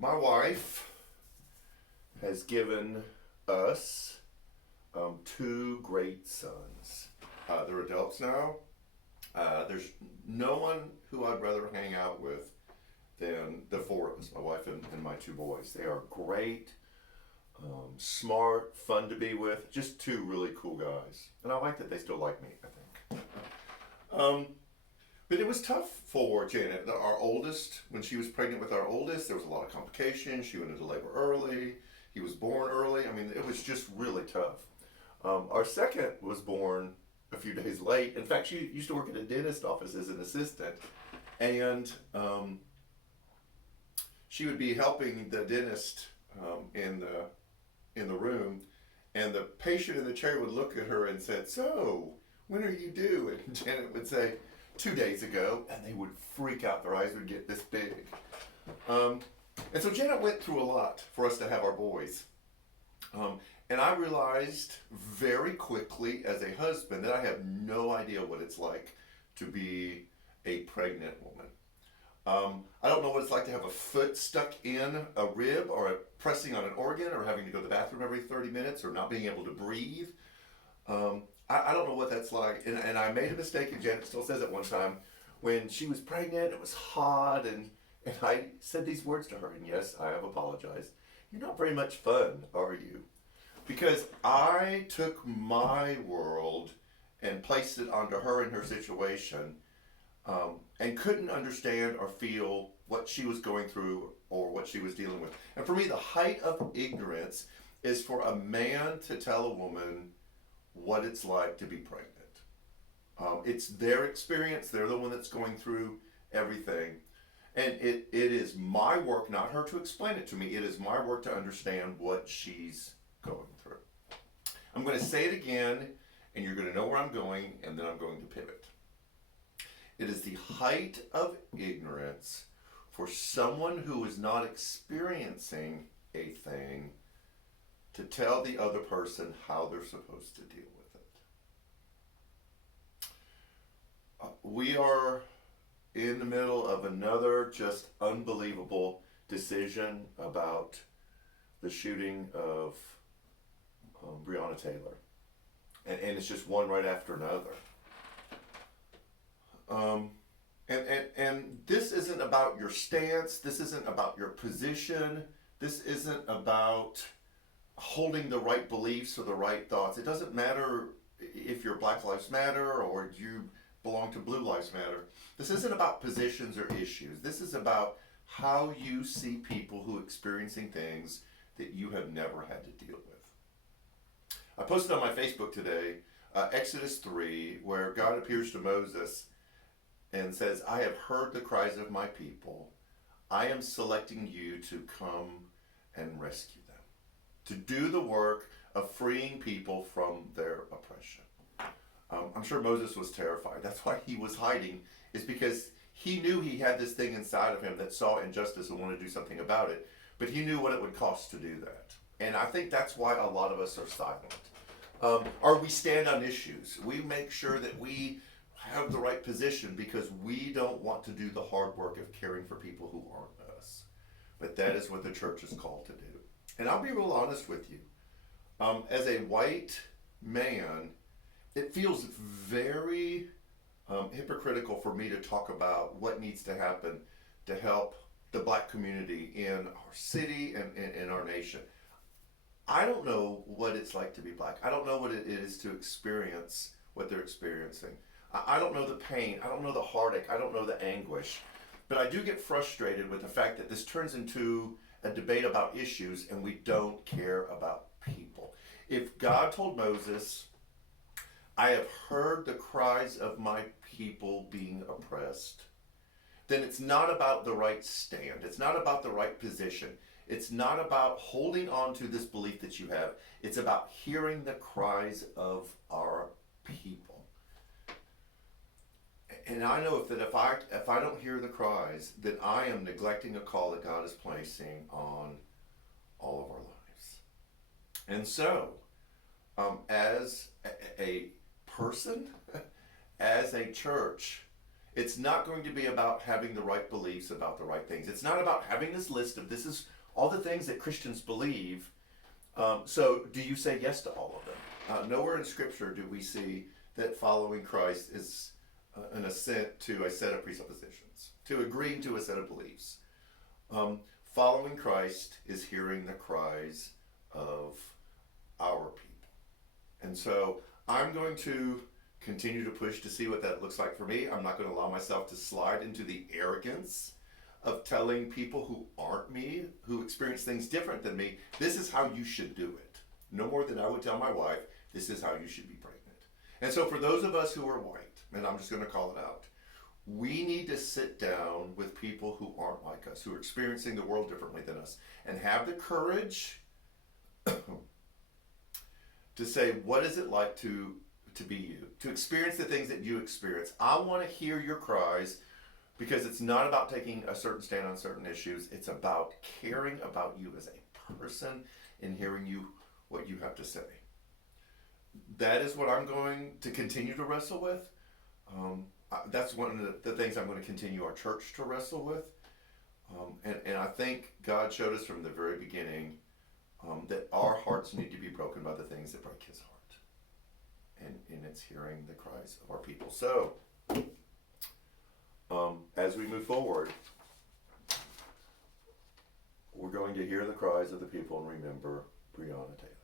My wife has given us two great sons. They're adults now. There's no one who I'd rather hang out with than the four of us, my wife and my two boys. They are great, smart, fun to be with, just two really cool guys. And I like that they still like me, I think. Um, but it was tough for Janet, our oldest. When she was pregnant with our oldest, there was a lot of complications. She went into labor early. He was born early. I mean, it was just really tough. Our second was born a few days late. In fact, she used to work at a dentist office as an assistant. And she would be helping the dentist in the room, and the patient in the chair would look at her and said, "So, when are you due?" And Janet would say, "2 days ago," and they would freak out. Their eyes would get this big. Um, and so Janet went through a lot for us to have our boys. And I realized very quickly as a husband that I have no idea what it's like to be a pregnant woman. I don't know what it's like to have a foot stuck in a rib or pressing on an organ or having to go to the bathroom every 30 minutes or not being able to breathe. I don't know what that's like. And I made a mistake, and Janet still says it one time. When she was pregnant, it was hot, and I said these words to her, and yes, I have apologized. "You're not very much fun, are you?" Because I took my world and placed it onto her and her situation, and couldn't understand or feel what she was going through or what she was dealing with. And for me, the height of ignorance is for a man to tell a woman what it's like to be pregnant. It's their experience, they're the one that's going through everything. And it is my work, not her, to explain it to me. It is my work to understand what she's going through. I'm going to say it again, and you're going to know where I'm going, and then I'm going to pivot. It is the height of ignorance for someone who is not experiencing a thing to tell the other person how they're supposed to deal with it. We are in the middle of another just unbelievable decision about the shooting of Breonna Taylor. And it's just one right after another. And this isn't about your stance. This isn't about your position. This isn't about holding the right beliefs or the right thoughts. It doesn't matter if you're Black Lives Matter or you belong to Blue Lives Matter. This isn't about positions or issues. This is about how you see people who are experiencing things that you have never had to deal with. I posted on my Facebook today Exodus 3, where God appears to Moses and says, "I have heard the cries of my people. I am selecting you to come and rescue them, to do the work of freeing people from their oppression." I'm sure Moses was terrified. That's why he was hiding, is because he knew he had this thing inside of him that saw injustice and wanted to do something about it, but he knew what it would cost to do that. And I think that's why a lot of us are silent. Or we stand on issues. We make sure that we have the right position because we don't want to do the hard work of caring for people who aren't us. But that is what the church is called to do. And I'll be real honest with you. As a white man, it feels very hypocritical for me to talk about what needs to happen to help the Black community in our city and in our nation. I don't know what it's like to be Black. I don't know what it is to experience what they're experiencing. I don't know the pain. I don't know the heartache. I don't know the anguish. But I do get frustrated with the fact that this turns into a debate about issues and we don't care about people. If God told Moses, "I have heard the cries of my people being oppressed," then it's not about the right stand. It's not about the right position. It's not about holding on to this belief that you have. It's about hearing the cries of our people. And I know that if I don't hear the cries, then I am neglecting a call that God is placing on all of our lives. And so, as a person, as a church, It's not going to be about having the right beliefs about the right things. It's not about having this list of this is all the things that Christians believe. So do you say yes to all of them? Nowhere in Scripture do we see that following Christ is an assent to a set of presuppositions, to agreeing to a set of beliefs. Following Christ is hearing the cries of our people. And so I'm going to continue to push to see what that looks like for me. I'm not going to allow myself to slide into the arrogance of telling people who aren't me, who experience things different than me, this is how you should do it. No more than I would tell my wife, this is how you should be pregnant. And so for those of us who are white, and I'm just going to call it out, we need to sit down with people who aren't like us, who are experiencing the world differently than us, and have the courage to say, what is it like to be you, to experience the things that you experience. I want to hear your cries, because it's not about taking a certain stand on certain issues. It's about caring about you as a person and hearing you, what you have to say. That is what I'm going to continue to wrestle with. That's one of the things I'm going to continue our church to wrestle with. And I think God showed us from the very beginning that our hearts need to be broken by the things that break his heart. And it's hearing the cries of our people. So, as we move forward, we're going to hear the cries of the people and remember Breonna Taylor.